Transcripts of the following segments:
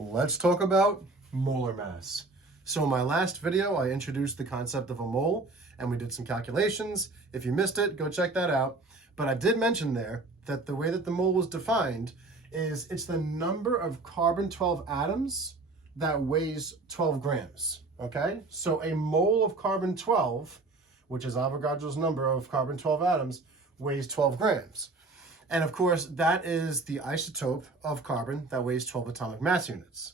Let's talk about molar mass. So in my last video, I introduced the concept of a mole and we did some calculations. If you missed it, go check that out. But I did mention there that the way that the mole was defined is it's the number of carbon-12 atoms that weighs 12 grams, okay? So a mole of carbon-12, which is Avogadro's number of carbon-12 atoms, weighs 12 grams. And of course, that is the isotope of carbon that weighs 12 atomic mass units.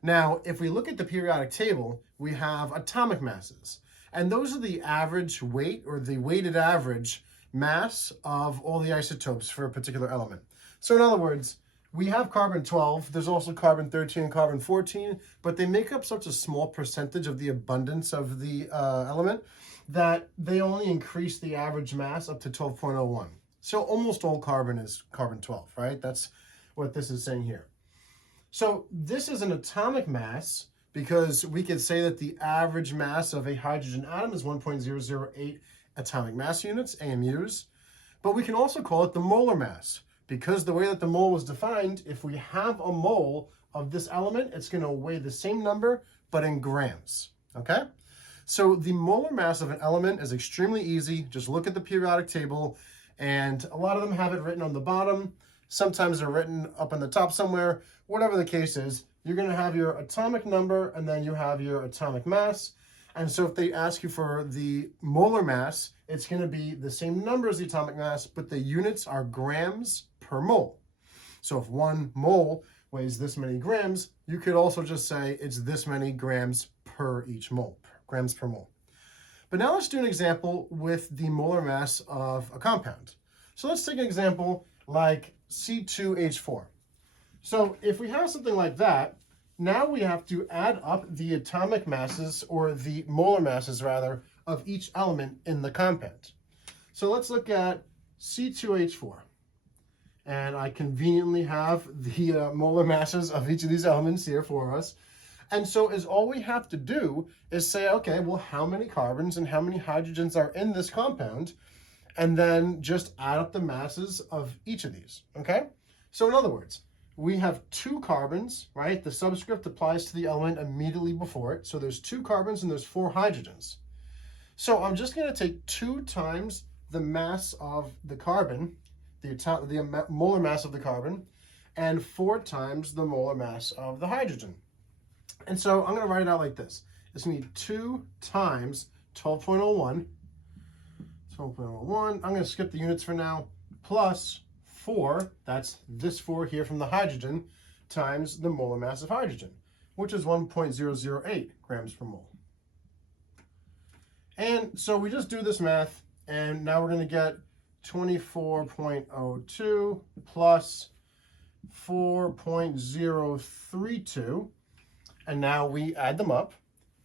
Now, if we look at the periodic table, we have atomic masses. And those are the average weight, or the weighted average mass of all the isotopes for a particular element. So in other words, we have carbon-12, there's also carbon-13 and carbon-14, but they make up such a small percentage of the abundance of the element that they only increase the average mass up to 12.01. So almost all carbon is carbon-12, right? That's what this is saying here. So this is an atomic mass because we could say that the average mass of a hydrogen atom is 1.008 atomic mass units, AMUs. But we can also call it the molar mass because the way that the mole was defined, if we have a mole of this element, it's going to weigh the same number, but in grams, okay? So the molar mass of an element is extremely easy. Just look at the periodic table. And a lot of them have it written on the bottom. Sometimes they're written up on the top somewhere. Whatever the case is, you're going to have your atomic number and then you have your atomic mass. And so if they ask you for the molar mass, it's going to be the same number as the atomic mass, but the units are grams per mole. So if 1 mole weighs this many grams, you could also just say it's this many grams per each mole, grams per mole. But now let's do an example with the molar mass of a compound. So let's take an example like C2H4. So if we have something like that, now we have to add up the atomic masses, or the molar masses rather, of each element in the compound. So let's look at C2H4. And I conveniently have the molar masses of each of these elements here for us. And so all we have to do is say, okay, well, how many carbons and how many hydrogens are in this compound? And then just add up the masses of each of these, okay? So in other words, we have 2 carbons, right? The subscript applies to the element immediately before it. So there's 2 carbons and there's 4 hydrogens. So I'm just gonna take 2 times the mass of the carbon, the molar mass of the carbon, and 4 times the molar mass of the hydrogen. And so I'm going to write it out like this. It's going to be 2 times 12.01. 12.01. I'm going to skip the units for now. Plus 4, that's this 4 here from the hydrogen, times the molar mass of hydrogen, which is 1.008 grams per mole. And so we just do this math, and now we're going to get 24.02 plus 4.032. And now we add them up.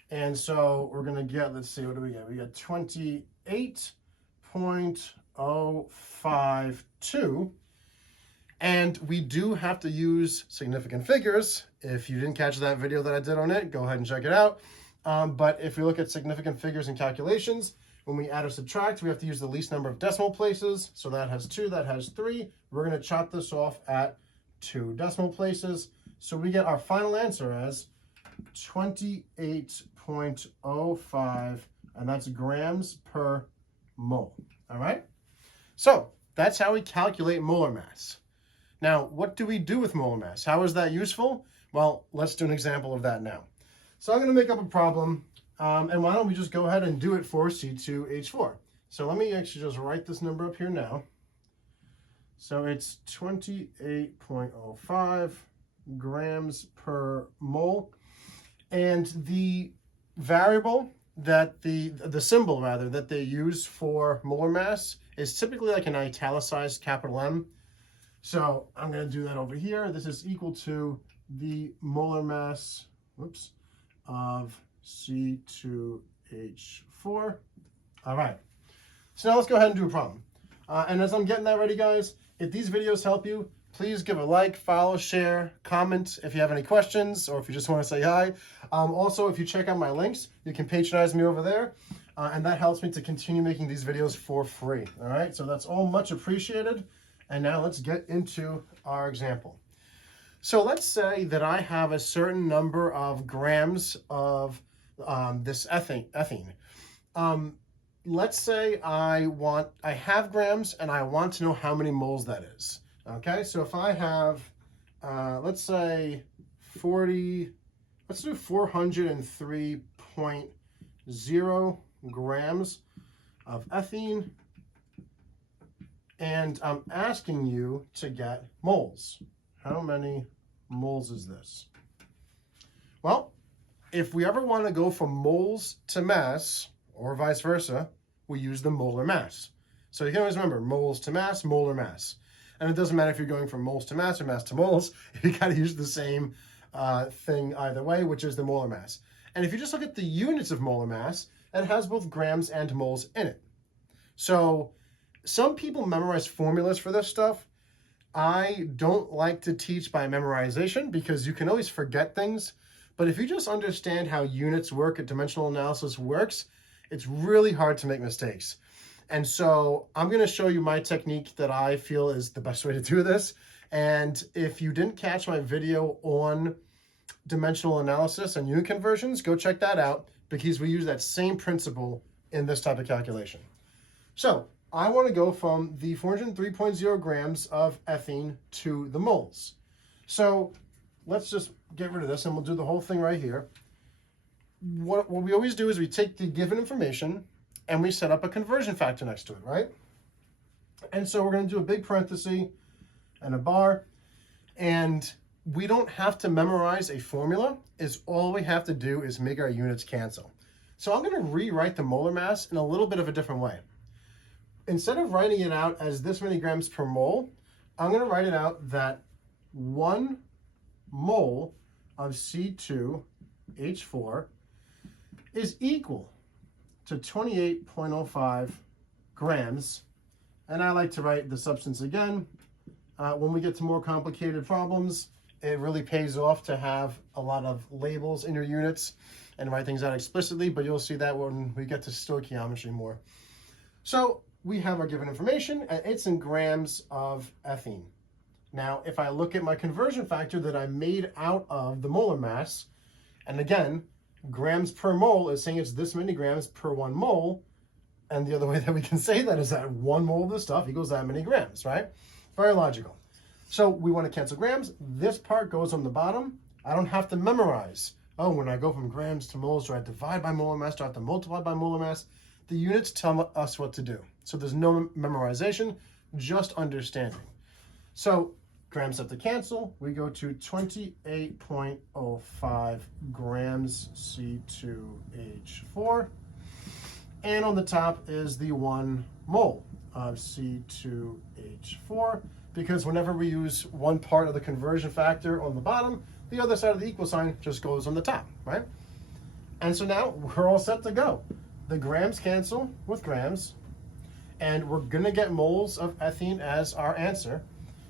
And so we're going to get, let's see, what do we get? We get 28.052. And we do have to use significant figures. If you didn't catch that video that I did on it, go ahead and check it out. But if we look at significant figures and calculations, when we add or subtract, we have to use the least number of decimal places. So that has 2, that has 3. We're going to chop this off at 2 decimal places. So we get our final answer as 28.05, and that's grams per mole. All right? So that's how we calculate molar mass. Now, what do we do with molar mass? How is that useful? Well, let's do an example of that now. So I'm going to make up a problem, and why don't we just go ahead and do it for C2H4. So let me actually just write this number up here now. So it's 28.05 grams per mole. And the variable that the symbol rather that they use for molar mass is typically like an italicized capital M. So I'm going to do that over here. This is equal to the molar mass, of C2H4. All right. So now let's go ahead and do a problem. And as I'm getting that ready, guys, if these videos help you, please give a like, follow, share, comment if you have any questions or if you just want to say hi. Also, if you check out my links, you can patronize me over there, and that helps me to continue making these videos for free. All right, so that's all much appreciated. And now let's get into our example. So let's say that I have a certain number of grams of this ethene. Let's say I have grams and I want to know how many moles that is. Okay, so if I have, let's say 40, let's do 403.0 grams of ethene, and I'm asking you to get moles. How many moles is this? Well, if we ever want to go from moles to mass, or vice versa, we use the molar mass. So you can always remember moles to mass, molar mass. And it doesn't matter if you're going from moles to mass or mass to moles, you got to use the same thing either way, which is the molar mass. And if you just look at the units of molar mass, it has both grams and moles in it. So some people memorize formulas for this stuff. I don't like to teach by memorization because you can always forget things. But if you just understand how units work and dimensional analysis works, it's really hard to make mistakes. And so I'm going to show you my technique that I feel is the best way to do this. And if you didn't catch my video on dimensional analysis and unit conversions, go check that out because we use that same principle in this type of calculation. So I want to go from the 403.0 grams of ethene to the moles. So let's just get rid of this and we'll do the whole thing right here. What we always do is we take the given information and we set up a conversion factor next to it, right? And so we're going to do a big parenthesis and a bar, and we don't have to memorize a formula. All we have to do is make our units cancel. So I'm going to rewrite the molar mass in a little bit of a different way. Instead of writing it out as this many grams per mole, I'm going to write it out that 1 mole of C2H4 is equal to 28.05 grams. And I like to write the substance again. When we get to more complicated problems, it really pays off to have a lot of labels in your units and write things out explicitly, but you'll see that when we get to stoichiometry more. So we have our given information, and it's in grams of ethene. Now, if I look at my conversion factor that I made out of the molar mass, and again, grams per mole is saying it's this many grams per 1 mole, and the other way that we can say that is that 1 mole of this stuff equals that many grams, right? Very logical. So we want to cancel grams. This part goes on the bottom. I don't have to memorize. Oh, when I go from grams to moles, do I divide by molar mass? Do I have to multiply by molar mass? The units tell us what to do. So there's no memorization, just understanding. So grams have to cancel. We go to 28.05 grams C2H4. And on the top is the 1 mole of C2H4, because whenever we use one part of the conversion factor on the bottom, the other side of the equal sign just goes on the top, right? And so now we're all set to go. The grams cancel with grams, and we're gonna get moles of ethene as our answer.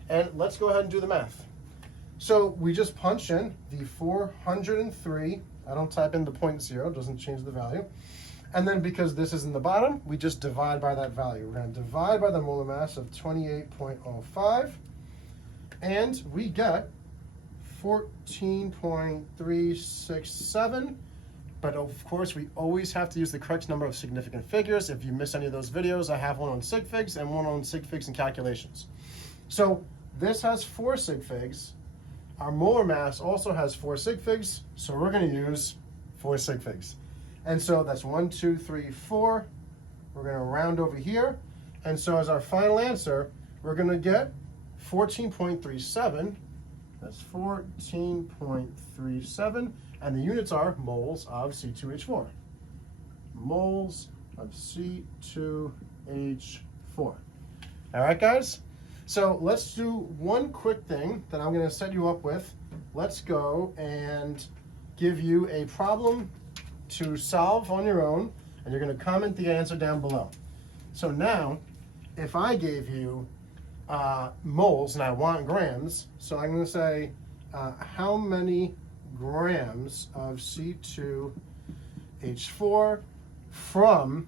And let's go ahead and do the math. So we just punch in the 403, I don't type in the 0.0, doesn't change the value. And then because this is in the bottom, we just divide by that value. We're gonna divide by the molar mass of 28.05, and we get 14.367. But of course, we always have to use the correct number of significant figures. If you miss any of those videos, I have one on sig figs and one on sig figs and calculations. So this has 4 sig figs. Our molar mass also has 4 sig figs, so we're going to use 4 sig figs. And so that's 1, 2, 3, 4. We're going to round over here. And so as our final answer, we're going to get 14.37. That's 14.37. And the units are moles of C2H4. Moles of C2H4. All right, guys? So let's do one quick thing that I'm going to set you up with. Let's go and give you a problem to solve on your own, and you're going to comment the answer down below. So now, if I gave you moles and I want grams, so I'm going to say how many grams of C2H4 from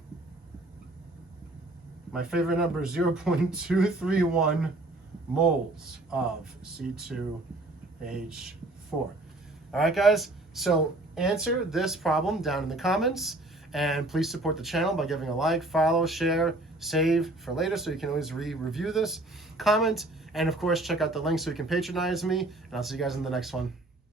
my favorite number, 0.231 moles of C2H4. All right, guys, so answer this problem down in the comments, and please support the channel by giving a like, follow, share, save for later so you can always review this, comment, and of course check out the link so you can patronize me, and I'll see you guys in the next one.